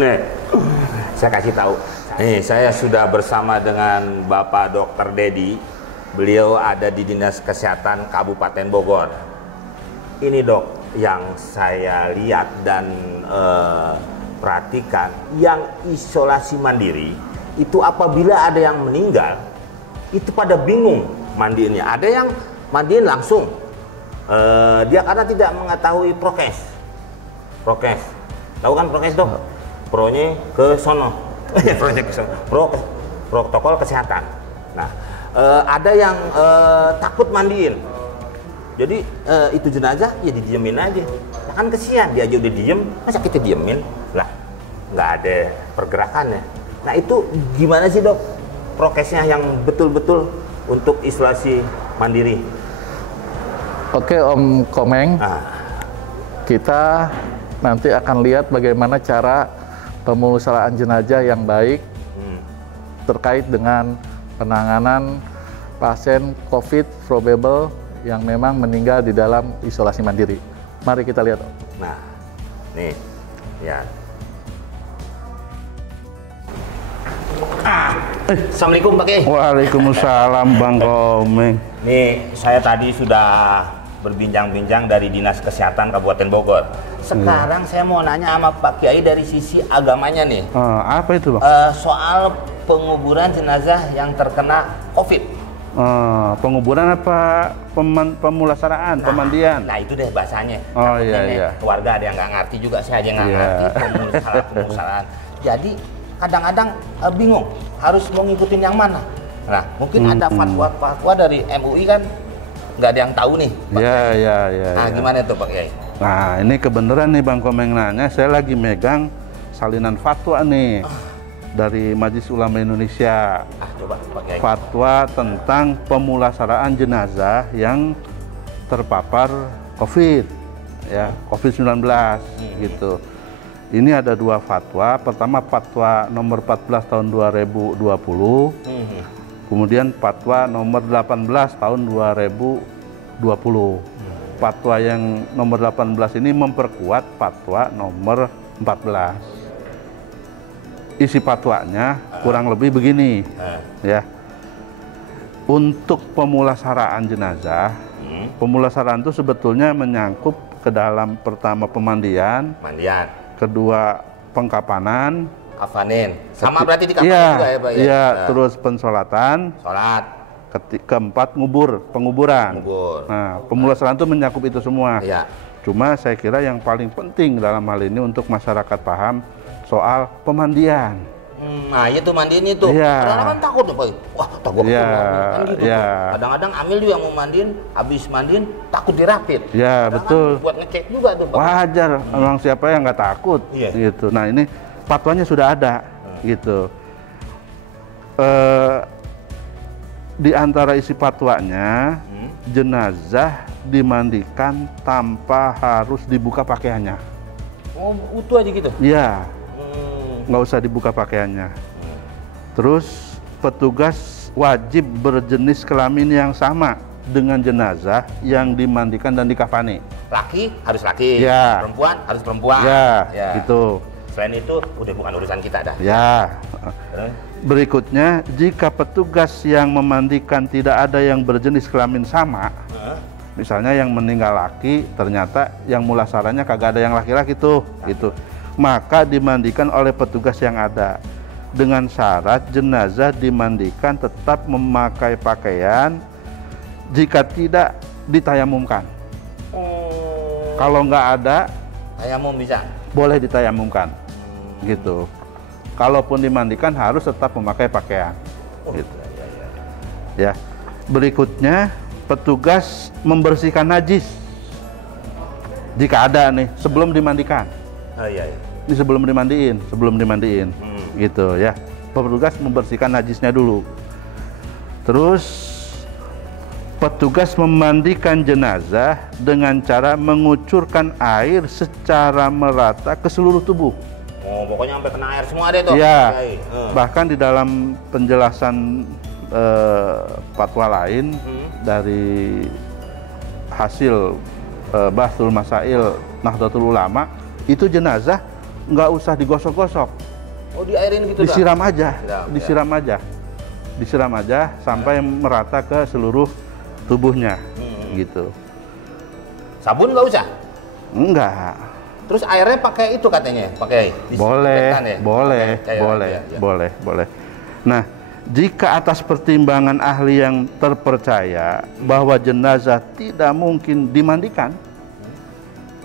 Nih, saya kasih tahu. Nih, saya sudah bersama dengan Bapak Dr. Dedi. Beliau ada di Dinas Kesehatan Kabupaten Bogor. Ini dok, yang saya lihat dan perhatikan, yang isolasi mandiri itu apabila ada yang meninggal, itu pada bingung mandiinnya. Ada yang mandiin langsung, dia karena tidak mengetahui prokes. Tahu kan prokes dok? Pronya ke sono. Protokol kesehatan. Nah, ada yang takut mandiin. Jadi itu jenazah ya didiemin aja. Ya kan kesian, dia aja udah diem, masa kita diemin? Lah, nggak ada pergerakannya. Nah itu gimana sih dok prokesnya yang betul-betul untuk isolasi mandiri? Oke Om Komeng, kita nanti akan lihat bagaimana cara pemusnahan jenazah yang baik terkait dengan penanganan pasien COVID probable yang memang meninggal di dalam isolasi mandiri. Mari kita lihat. Nah, nih, ya. Assalamualaikum Pak Kiai. Waalaikumsalam Bang Komeng. Nih, saya tadi sudah berbincang-bincang dari Dinas Kesehatan Kabupaten Bogor. Sekarang saya mau nanya sama Pak Kiai dari sisi agamanya nih. Apa itu Bang? Soal penguburan jenazah yang terkena COVID. Penguburan apa pemulasaraan, pemandian? Nah itu deh bahasanya. Oh iya. Keluarga ada yang nggak ngerti juga, saya aja nggak ngerti pemulasaraan. Jadi kadang-kadang bingung harus mau ngikutin yang mana. Nah mungkin ada fatwa dari MUI kan nggak ada yang tahu nih. Iya. Nah gimana tuh Pak Kiai? Nah ini kebenaran nih Bang Komeng nanya, saya lagi megang salinan fatwa nih. Dari Majelis Ulama Indonesia, coba, fatwa tentang pemulasaraan jenazah yang terpapar COVID, ya COVID-19 gitu. Ini ada dua fatwa. Pertama fatwa nomor 14 tahun 2020, kemudian fatwa nomor 18 tahun 2020. Fatwa yang nomor 18 ini memperkuat fatwa nomor 14. Isi fatwanya kurang lebih begini, ya. Untuk pemulasaraan jenazah, pemulasaraan itu sebetulnya menyangkut ke dalam pertama pemandian, kedua pengkapanan, sama berarti di kapan juga ya Pak? Iya, terus pensolatan, keempat penguburan. Nah, pemulasaraan itu menyakup itu semua. Ya. Cuma saya kira yang paling penting dalam hal ini untuk masyarakat paham soal pemandian. Nah itu mandiin itu. Kadang-kadang kan takut tuh Pak. Wah takut kan gitu tuh. Kadang-kadang Amil juga mau mandiin, habis mandiin takut dirapit. Ya betul. Buat ngecek juga tuh Pak. Wajar, memang siapa yang nggak takut gitu. Nah ini fatwanya sudah ada gitu. Di antara isi fatwanya, jenazah dimandikan tanpa harus dibuka pakaiannya. Oh utuh aja gitu? Iya. Nggak usah dibuka pakaiannya. Terus petugas wajib berjenis kelamin yang sama dengan jenazah yang dimandikan dan dikafani. Laki harus laki, perempuan harus perempuan. Gitu. Selain itu udah bukan urusan kita dah. Berikutnya, jika petugas yang memandikan tidak ada yang berjenis kelamin sama, misalnya yang meninggal laki, ternyata yang mulasaranya kagak ada yang laki-laki tuh, gitu. Maka dimandikan oleh petugas yang ada. Dengan syarat jenazah dimandikan tetap memakai pakaian, jika tidak ditayamumkan. Kalau nggak ada, tayamum bisa? Boleh ditayamumkan, gitu. Kalaupun dimandikan harus tetap memakai pakaian. Gitu. Ya. Berikutnya, petugas membersihkan najis jika ada nih sebelum dimandikan. Ini sebelum dimandiin, gitu ya. Petugas membersihkan najisnya dulu. Terus petugas memandikan jenazah dengan cara mengucurkan air secara merata ke seluruh tubuh. Oh, pokoknya sampai kena air semua deh tuh. Iya. Bahkan di dalam penjelasan fatwa lain dari hasil Bahsul Masail Nahdlatul Ulama, itu jenazah nggak usah digosok-gosok, Oh, diairin gitu dah? disiram aja, Disiram, disiram aja sampai merata ke seluruh tubuhnya, gitu. Sabun nggak usah? Enggak. Terus airnya pakai itu katanya, pakai disinfektan ya? Boleh, Kayak- boleh, ya. boleh. Nah, jika atas pertimbangan ahli yang terpercaya bahwa jenazah tidak mungkin dimandikan,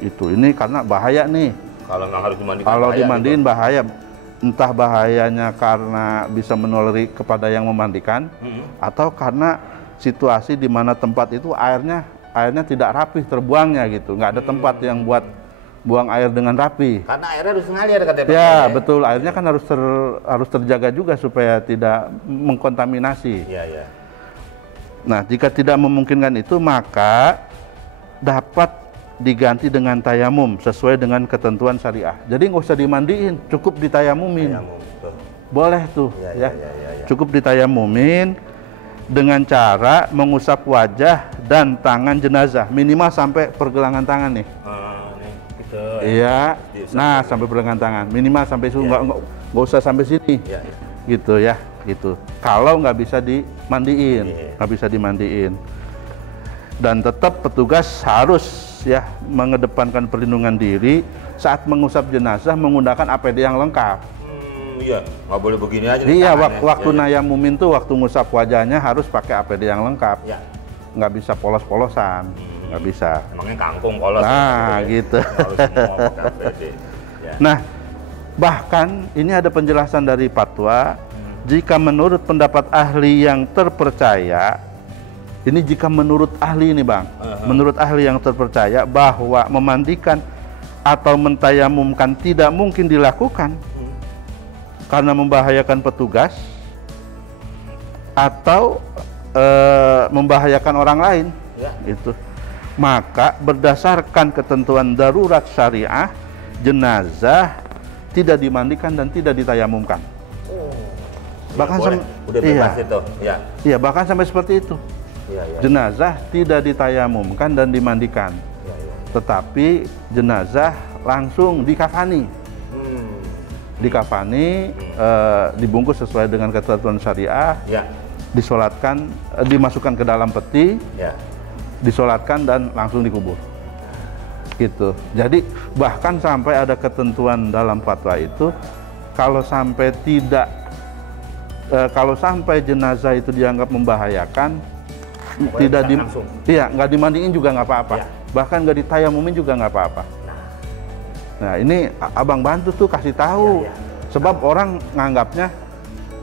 ini karena bahaya nih. Kalau nggak harus dimandikan. Kalau bahaya dimandiin gitu. bahaya, entah bahayanya karena bisa menulari kepada yang memandikan, atau karena situasi di mana tempat itu airnya tidak rapih terbuangnya gitu, nggak ada tempat yang buat buang air dengan rapi. Karena airnya harus ngalir katanya. Ya, betul. Airnya kan harus terjaga juga supaya tidak mengkontaminasi. Iya. Nah, jika tidak memungkinkan itu, maka dapat diganti dengan tayamum sesuai dengan ketentuan syariah. Jadi nggak usah dimandiin, cukup ditayamumin. Tayamum, betul. Boleh tuh, Iya. Cukup ditayamumin dengan cara mengusap wajah dan tangan jenazah, minimal sampai pergelangan tangan nih. Nih, gitu. Iya. Diusap Nah, dulu. sampai pergelangan tangan, minimal sampai situ, Iya. nggak usah sampai sini. Iya. Gitu ya, gitu. Kalau nggak bisa dimandiin, Iya. nggak bisa dimandiin. Dan tetap petugas harus ya mengedepankan perlindungan diri saat mengusap jenazah menggunakan APD yang lengkap. Iya, nggak boleh begini aja. nih Iya, tangannya. waktu Iya. nayamumin tuh, waktu ngusap wajahnya harus pakai APD yang lengkap. Iya. Nggak bisa polos-polosan, nggak bisa. Emangnya kangkung polos. Nah, ya, gitu. Harus semua pakai APD. Ya. Nah, bahkan ini ada penjelasan dari fatwa, jika menurut pendapat ahli yang terpercaya, ini jika menurut ahli ini Bang, menurut ahli yang terpercaya bahwa memandikan atau mentayamumkan tidak mungkin dilakukan karena membahayakan petugas atau membahayakan orang lain, Ya. itu. Maka berdasarkan ketentuan darurat syariah, jenazah tidak dimandikan dan tidak ditayamumkan. Bahkan Boleh. Udah bebas itu. Ya. Iya, bahkan sampai seperti itu. Iya. Jenazah tidak ditayamumkan dan dimandikan, Iya. tetapi jenazah langsung dikafani. Dikafani, dibungkus sesuai dengan ketentuan syariah, Ya. disolatkan, dimasukkan ke dalam peti, Ya. disolatkan dan langsung dikubur. Gitu. Jadi bahkan sampai ada ketentuan dalam fatwa itu, kalau sampai jenazah itu dianggap membahayakan, Pokoknya bisa langsung. iya, nggak dimandiin juga nggak apa-apa. Ya. Bahkan nggak ditayamumin juga nggak apa-apa. Nah, ini abang bantu tuh kasih tahu, Ya. sebab orang nganggapnya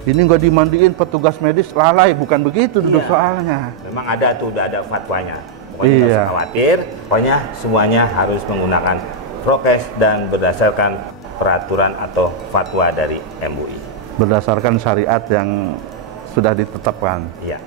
ini nggak dimandiin petugas medis lalai, bukan begitu duduk Iya. soalnya. Memang ada tuh, udah ada fatwanya. Pokoknya nggak Iya. usah khawatir. Pokoknya semuanya harus menggunakan prokes dan berdasarkan peraturan atau fatwa dari MUI. Berdasarkan syariat yang sudah ditetapkan. Iya.